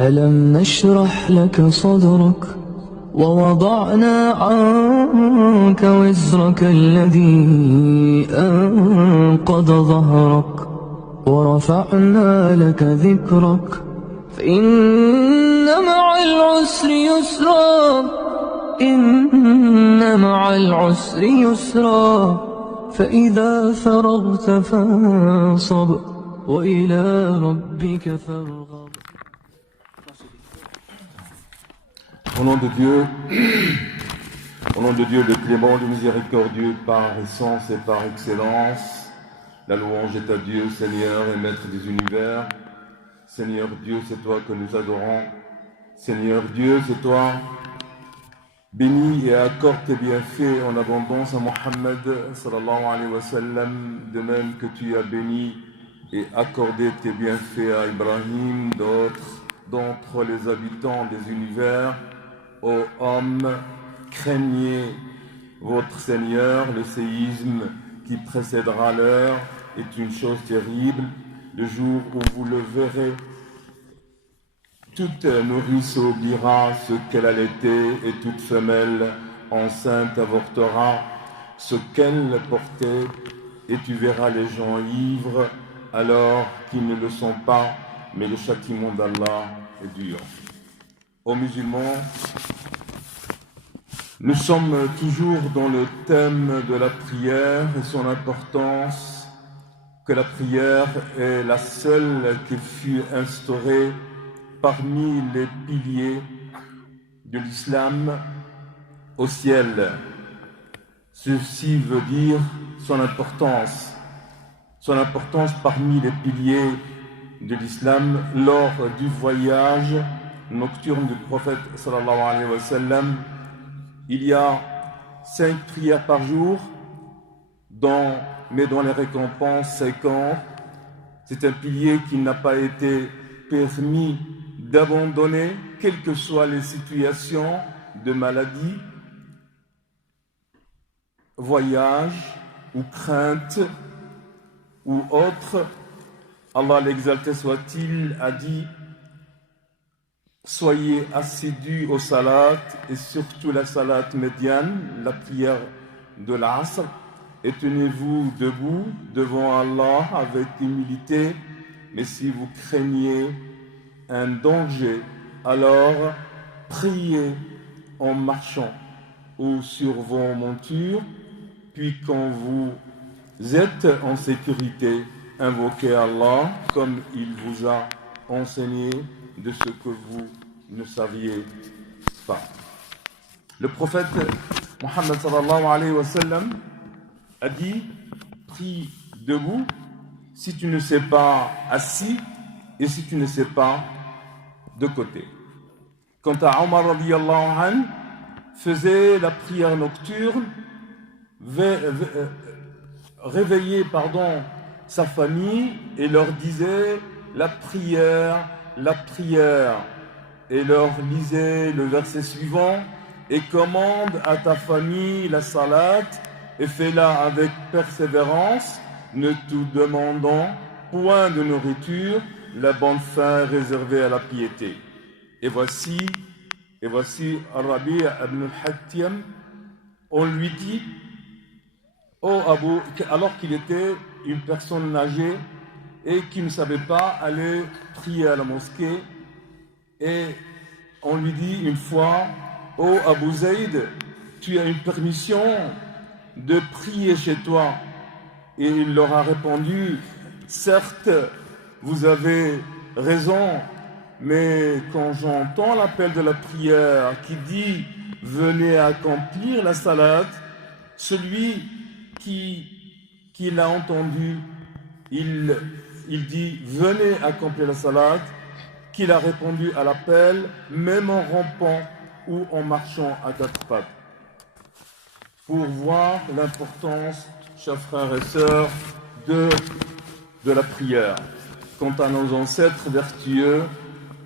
ألم نشرح لك صدرك ووضعنا عنك وزرك الذي أنقض ظهرك ورفعنا لك ذكرك فإن مع العسر يسرا إن مع العسر يسرا فإذا فرغت فانصب وإلى ربك فارغب. Au nom de Dieu, le clément, le miséricordieux, par essence et par excellence, la louange est à Dieu, Seigneur et Maître des univers. Seigneur Dieu, c'est toi que nous adorons. Seigneur Dieu, c'est toi. Bénis et accorde tes bienfaits en abondance à Mohammed sallallahu alayhi wa sallam, de même que tu as béni et accordé tes bienfaits à Ibrahim, d'entre les habitants des univers. Ô hommes, craignez votre Seigneur, le séisme qui précédera l'heure est une chose terrible, le jour où vous le verrez. Toute nourrice oubliera ce qu'elle allaitait et toute femelle enceinte avortera ce qu'elle portait, et tu verras les gens ivres alors qu'ils ne le sont pas, mais le châtiment d'Allah est dur. Aux musulmans, nous sommes toujours dans le thème de la prière et son importance, que la prière est la seule qui fut instaurée parmi les piliers de l'islam au ciel. Ceci veut dire son importance parmi les piliers de l'islam lors du voyage nocturne du prophète sallallahu alayhi wa sallam. Il y a 5 prières par jour, mais dont les récompenses 50. C'est un pilier qui n'a pas été permis d'abandonner, quelles que soient les situations de maladie, voyage ou crainte ou autre. Allah l'exalté soit-il a dit: soyez assidus au salat, et surtout la salat médiane, la prière de l'Asr, et tenez-vous debout devant Allah avec humilité, mais si vous craignez un danger, alors priez en marchant ou sur vos montures, puis quand vous êtes en sécurité, invoquez Allah comme il vous a enseigné de ce que vous ne saviez pas. Le prophète Mohammed sallallahu alayhi wa sallam a dit: prie debout si tu ne sais pas assis et si tu ne sais pas de côté. Quant à Omar radiyallahu anhu, faisait la prière nocturne, réveillait sa famille et leur disait la prière, et leur lisait le verset suivant: et commande à ta famille la salat et fais-la avec persévérance, ne te demandant point de nourriture, la bonne fin réservée à la piété. Et voici Rabi' ibn al-Hatim, on lui dit: oh Abu, alors qu'il était une personne âgée et qui ne savait pas aller prier à la mosquée, et on lui dit une fois: oh Abu Zayd, tu as une permission de prier chez toi? Et il leur a répondu: certes, vous avez raison, mais quand j'entends l'appel de la prière qui dit venez accomplir la salat, celui qui l'a entendu, il dit venez accomplir la salat, qu'il a répondu à l'appel même en rampant ou en marchant à 4 pattes. Pour voir l'importance, chers frères et sœurs, de la prière. Quant à nos ancêtres vertueux,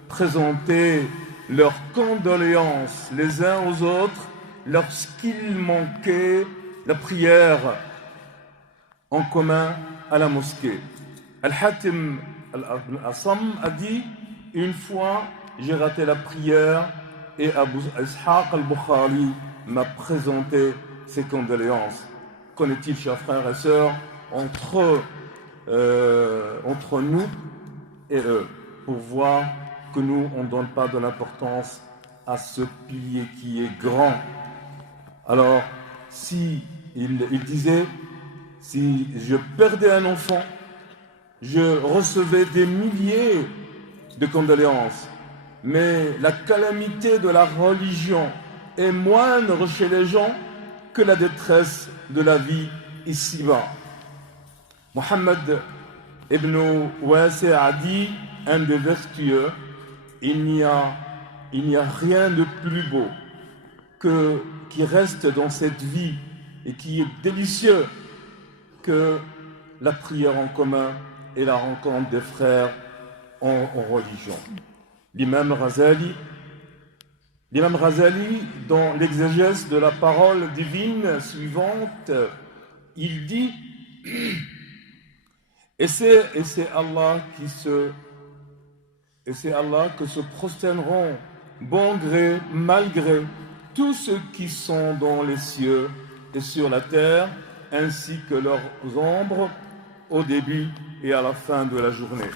présentaient leurs condoléances les uns aux autres lorsqu'il manquait la prière en commun à la mosquée. Al-Hatim al-Asam a dit: une fois, j'ai raté la prière et Abu Ishaq al-Bukhari m'a présenté ses condoléances. Qu'en est-il, chers frères et sœurs, entre nous et eux, pour voir que nous, on ne donne pas de l'importance à ce pilier qui est grand. Alors, il disait, si je perdais un enfant, je recevais des milliers de condoléances. Mais la calamité de la religion est moindre chez les gens que la détresse de la vie ici-bas. Mohammed ibn Wasi a dit, un des vertueux, il n'y a rien de plus beau qui reste dans cette vie et qui est délicieux que la prière en commun et la rencontre des frères en religion. L'imam Ghazali, dans l'exégèse de la parole divine suivante, il dit et c'est Allah que se prosterneront, bon gré, mal gré, tous ceux qui sont dans les cieux et sur la terre, ainsi que leurs ombres au début et à la fin de la journée.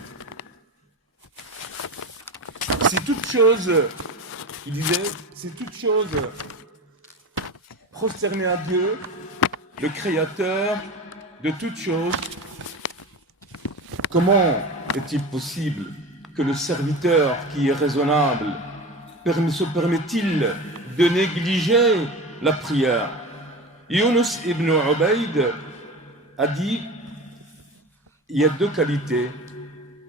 Si toute chose, il disait, si toute chose prosternée à Dieu, le Créateur de toutes choses, comment est-il possible que le serviteur qui est raisonnable se permet-il de négliger la prière? Yunus ibn Ubayd a dit, il y a deux qualités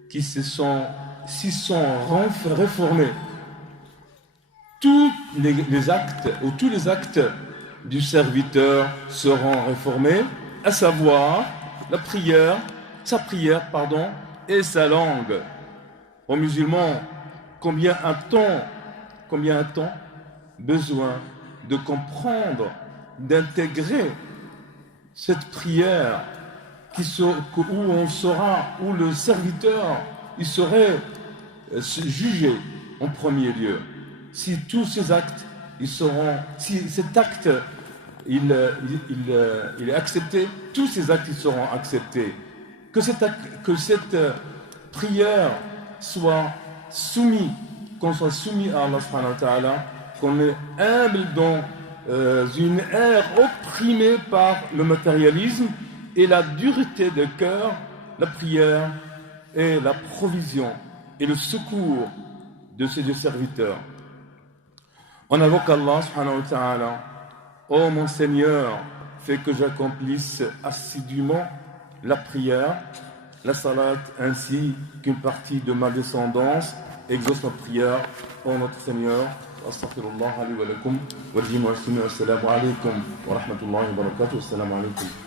qui s'y sont réformées. Tous les actes du serviteur seront réformés, à savoir sa prière et sa langue. Aux musulmans, combien a-t-on besoin de comprendre, d'intégrer cette prière où le serviteur il serait jugé en premier lieu. Si tous ces actes, si cet acte il est accepté, tous ces actes ils seront acceptés. Que cette prière soit soumise, qu'on soit soumis à Allah subhanahu wa ta'ala, qu'on est humble dans une ère opprimée par le matérialisme et la dureté de cœur, la prière est la provision et le secours de ces deux serviteurs. On invoque Allah subhanahu wa ta'ala. Ô mon Seigneur, fais que j'accomplisse assidûment la prière, la salat, ainsi qu'une partie de ma descendance. Exauce notre prière, ô notre Seigneur. Astaghfirullah li wa lakum wa li mu'minina. Assalamu alaykum wa rahmatullahi wa barakatuh. Assalamu alaykum.